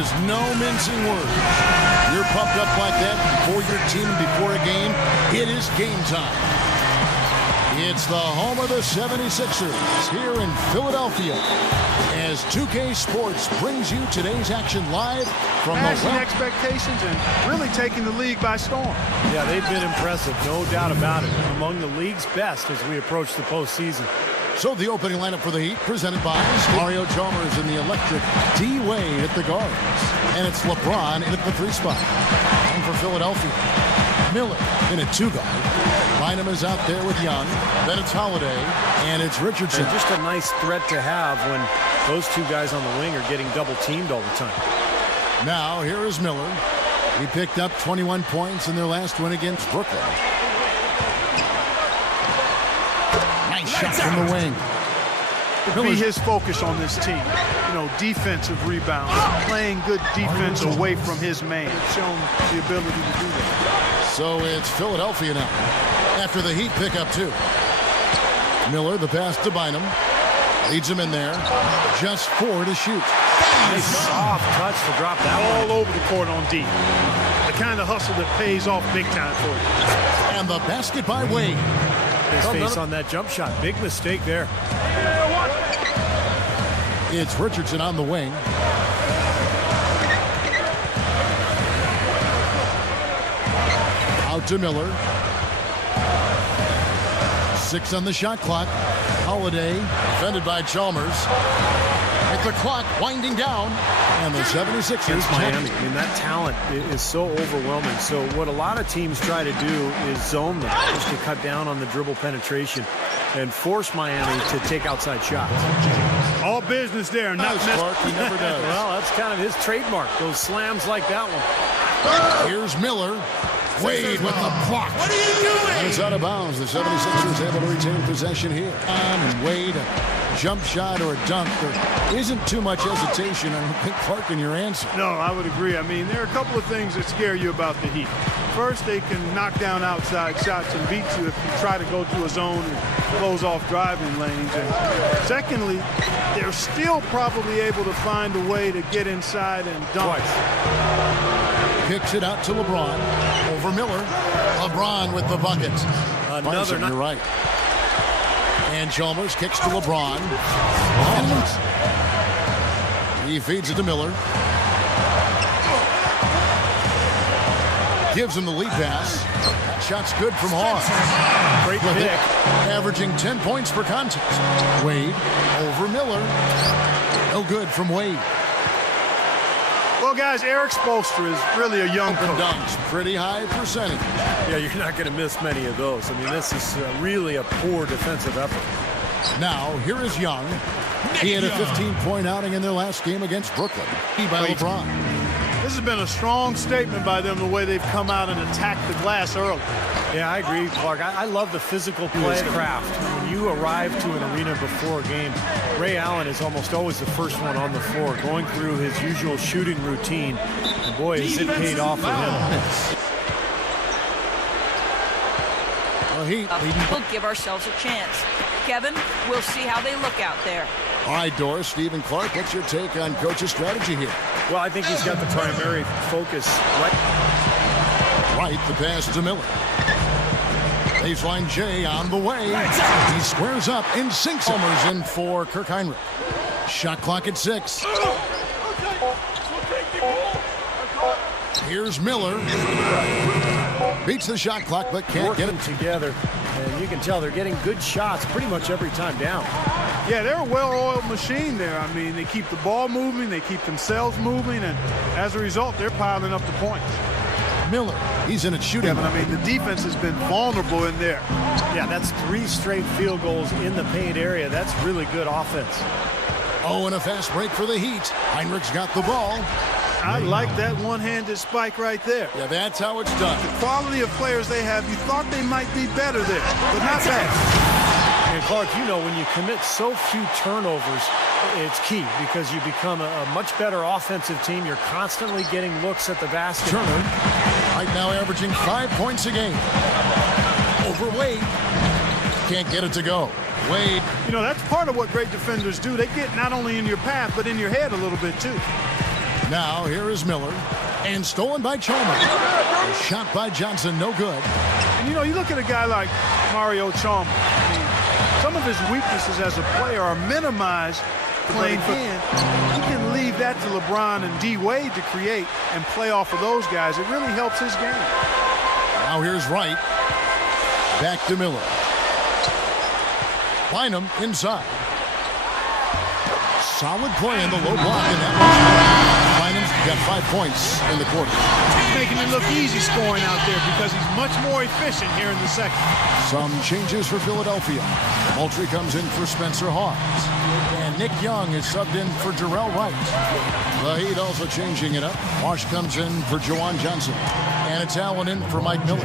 is no mincing words. You're pumped up like that before your team and before a game. It is game time. It's the home of the 76ers here in Philadelphia as 2K Sports brings you today's action live from Passing expectations and really taking the league by storm. Yeah, they've been impressive, no doubt about it. Among the league's best as we approach the postseason. So the opening lineup for the Heat presented by Mario Chalmers in the electric D-Wade at the guards. And it's LeBron in at the 3 spot. And for Philadelphia, Miller in a 2-guard. Bynum is out there with Young. Then it's Holiday. And it's Richardson. And just a nice threat to have when those 2 guys on the wing are getting double-teamed all the time. Now, here is Miller. He picked up 21 points in their last win against Brooklyn. Nice shot from the wing. To be his focus on this team. You know, defensive rebounds, playing good defense away from his man. Shown the ability to do that. So it's Philadelphia now. After the Heat pick up 2. Miller, the pass to Bynum. Leads him in there. Just 4 to shoot. Nice soft touch to drop that all over the court on D. The kind of hustle that pays off big time for you. And the basket by Wade. His face on that jump shot. Big mistake there. It's Richardson on the wing. Out to Miller. 6 on the shot clock. Holiday defended by Chalmers. With the clock winding down. And the 76ers. Miami. I mean, that talent is so overwhelming. So what a lot of teams try to do is zone them just to cut down on the dribble penetration and force Miami to take outside shots. All business there. Not Clark, he never does. Well, that's kind of his trademark. Those slams like that one. Here's Miller. Wade with the block. What are you doing? And it's out of bounds. The 76ers able to retain possession here. And Wade, a jump shot or a dunk. There isn't too much hesitation. I don't think, Clark, in your answer. No, I would agree. I mean, there are a couple of things that scare you about the Heat. First, they can knock down outside shots and beat you if you try to go to a zone and close off driving lanes. And secondly, they're still probably able to find a way to get inside and dunk. Kicks it out to LeBron. Over Miller. LeBron with the bucket. Another You're right. And Chalmers kicks to LeBron. He feeds it to Miller. Gives him the lead pass. That shot's good from Hawes. Great pick. Averaging 10 points per contest. Wade over Miller. No good from Wade. Well, guys, Eric Spoelstra is really a young coach. Dunks, pretty high percentage. Yeah, you're not going to miss many of those. I mean, this is really a poor defensive effort. Now, here is Young. He had a 15-point outing in their last game against Brooklyn. By LeBron. This has been a strong statement by them, the way they've come out and attacked the glass early. Yeah, I agree, Clark. I love the physical play craft. When you arrive to an arena before a game, Ray Allen is almost always the first one on the floor, going through his usual shooting routine. And boy, has it paid off for him. We'll give ourselves a chance. Kevin, we'll see how they look out there. All right, Doris, Stephen Clark, what's your take on coach's strategy here? Well, I think he's got the primary focus right. The pass to Miller. Baseline J on the way. He squares up and sinks. Homers in for Kirk Heinrich. Shot clock at 6. Here's Miller. Beats the shot clock, but can't get it together. And you can tell they're getting good shots pretty much every time down. Yeah, they're a well-oiled machine there. I mean, they keep the ball moving, they keep themselves moving, and as a result, they're piling up the points. Miller, he's in it shooting. Yeah, but I mean, the defense has been vulnerable in there. Yeah, that's 3 straight field goals in the paint area. That's really good offense. Oh, and a fast break for the Heat. Heinrich's got the ball. I like that one-handed spike right there. Yeah, that's how it's done. The quality of players they have, you thought they might be better there, but not bad. And Clark, you know, when you commit so few turnovers, it's key because you become a much better offensive team. You're constantly getting looks at the basket. Turner, right now averaging 5 points a game. Over Wade. Can't get it to go. Wade. You know, that's part of what great defenders do. They get not only in your path, but in your head a little bit, too. Now here is Miller. And stolen by Chalmers. A shot by Johnson, no good. And you know, you look at a guy like Mario Chalmers. I mean, some of his weaknesses as a player are minimized playing for. He can leave that to LeBron and D. Wade to create and play off of those guys. It really helps his game. Now here's Wright. Back to Miller. Bynum inside. Solid play in the low block, and that one's Bynum's got 5 points in the quarter. He's making it look easy scoring out there because he's much more efficient here in the second. Some changes for Philadelphia. Moultrie comes in for Spencer Hawes. And Nick Young is subbed in for Jarrell Wright. The Heat also changing it up. Marsh comes in for Juwan Johnson. And it's Allen in for Mike Miller.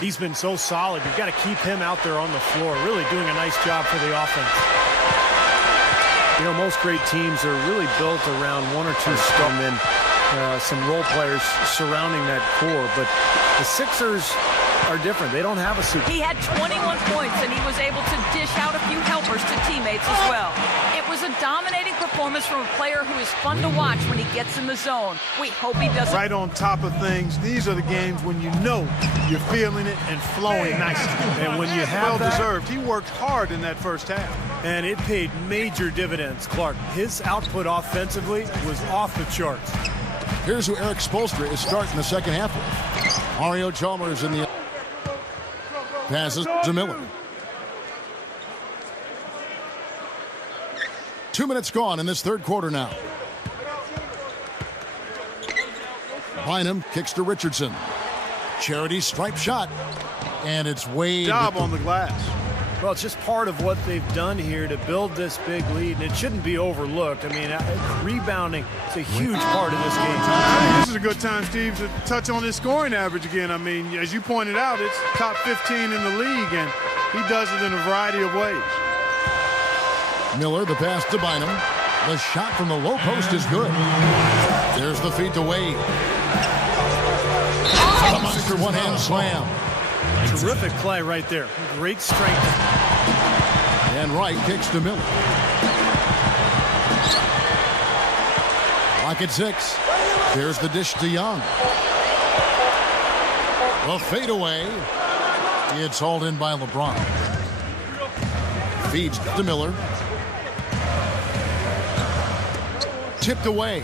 He's been so solid. You've got to keep him out there on the floor, really doing a nice job for the offense. You know, most great teams are really built around one or two stars and then some role players surrounding that core. But the Sixers are different. They don't have a super. He had 21 points, and he was able to dish out a few helpers to teammates as well. It was a dominating performance from a player who is fun to watch when he gets in the zone. We hope he doesn't. Right on top of things. These are the games when you know you're feeling it and flowing nicely. And when you have well deserved. He worked hard in that first half. And it paid major dividends, Clark. His output offensively was off the charts. Here's who Eric Spoelstra is starting the second half with. Mario Chalmers in the passes to Miller. 2 minutes gone in this third quarter now. Bynum kicks to Richardson. Charity stripe shot. And it's Wade. Job on the glass. Well, it's just part of what they've done here to build this big lead, and it shouldn't be overlooked. I mean, rebounding is a huge part of this game. I think this is a good time, Steve, to touch on his scoring average again. I mean, as you pointed out, it's top 15 in the league, and he does it in a variety of ways. Miller, the pass to Bynum. The shot from the low post is good. There's the feed to Wade. The monster one-hand slam. Terrific play right there. Great strength. And Wright kicks to Miller. Lock at 6. There's the dish to Young. The fadeaway. It's hauled in by LeBron. Feeds to Miller. Tipped away.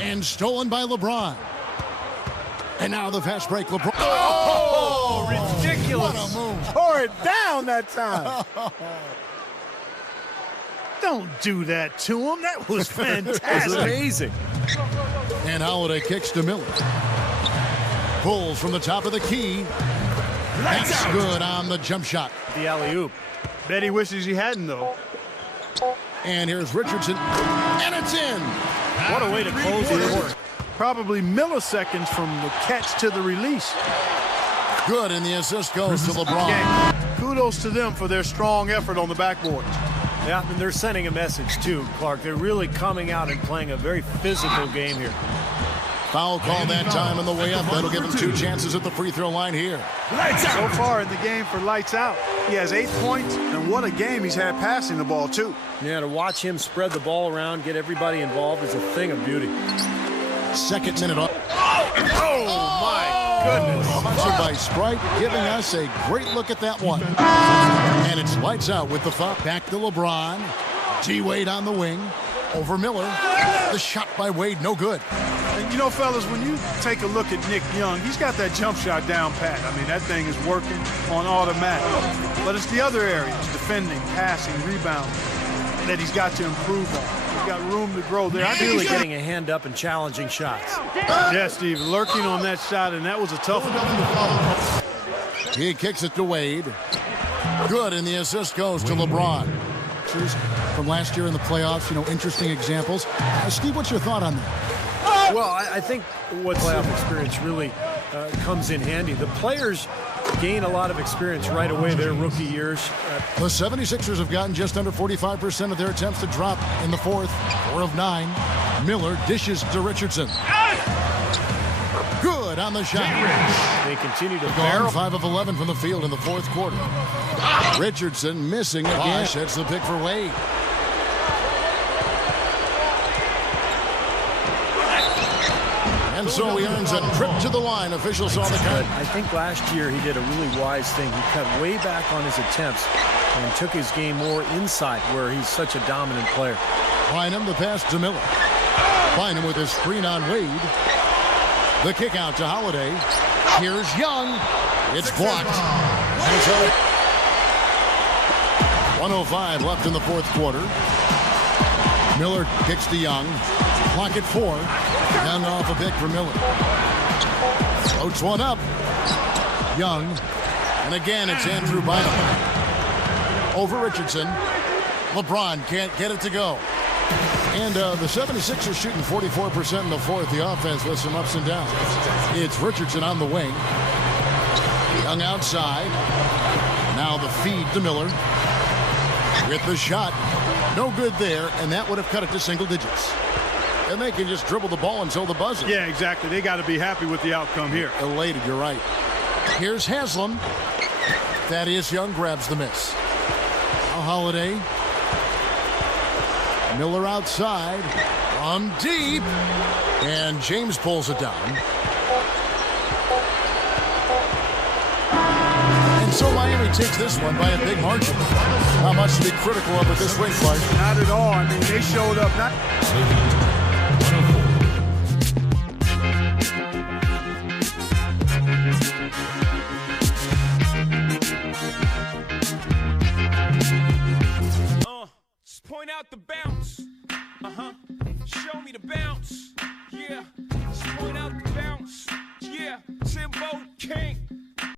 And stolen by LeBron. And now the fast break. LeBron. Oh, ridiculous. What a move. Tore it down that time. Don't do that to him. That was fantastic. That's amazing. And Holiday kicks to Miller. Pulls from the top of the key. That's good on the jump shot. The alley-oop. Bet he wishes he hadn't, though. And here's Richardson. And it's in. What a way to close the quarter. Probably milliseconds from the catch to the release. Good, and the assist goes to LeBron. Yeah. Kudos to them for their strong effort on the backboard. Yeah, and they're sending a message, too, Clark. They're really coming out and playing a very physical game here. Foul call that time on the way up. That'll give him 2 chances at the free throw line here. So far in the game for lights out, he has 8 points, and what a game he's had passing the ball, too. Yeah, to watch him spread the ball around, get everybody involved is a thing of beauty. Second minute off. Oh, my goodness. Sponsored by Sprite, giving us a great look at that one. And it's lights out with the foul. Back to LeBron. T. Wade on the wing. Over Miller. The shot by Wade, no good. And, you know, fellas, when you take a look at Nick Young, he's got that jump shot down pat. I mean, that thing is working on automatic. But it's the other areas, defending, passing, rebounding, that he's got to improve on. He's got room to grow there. He's really getting a hand up and challenging shots. Yeah, Steve, lurking on that shot, and that was a tough one. He kicks it to Wade. Good, and the assist goes to LeBron. From last year in the playoffs, you know, interesting examples. Steve, what's your thought on that? Well, I think what playoff experience really comes in handy. The players gain a lot of experience right away their rookie years. The 76ers have gotten just under 45% of their attempts to drop in the fourth. 4 of 9. Miller dishes to Richardson. Good on the shot. They continue to Gone 5 of 11 from the field in the fourth quarter. Richardson missing again. That's the pick for Wade. And so he earns a trip to the line. Officials saw the cut. I think last year he did a really wise thing. He cut way back on his attempts and took his game more inside where he's such a dominant player. Bynum, the pass to Miller. Bynum with his screen on Wade. The kick out to Holiday. Here's Young. It's blocked. 1:05 left in the fourth quarter. Miller kicks to Young. Clock at 4. Young off a pick for Miller. Floats one up. Young. And again, it's Andrew Bynum. Over Richardson. LeBron can't get it to go. And the 76ers shooting 44% in the fourth. The offense with some ups and downs. It's Richardson on the wing. Young outside. Now the feed to Miller. With the shot. No good there, and that would have cut it to single digits. And they can just dribble the ball until the buzzer. Yeah, exactly. They got to be happy with the outcome here. Elated, you're right. Here's Haslam. Thaddeus Young grabs the miss. Now Holiday. Miller outside. From deep. And James pulls it down. And so Miami takes this one by a big margin. How much to be critical of with this win, Clark? Not at all. I mean, they showed up. Just point out the bounce. Show me.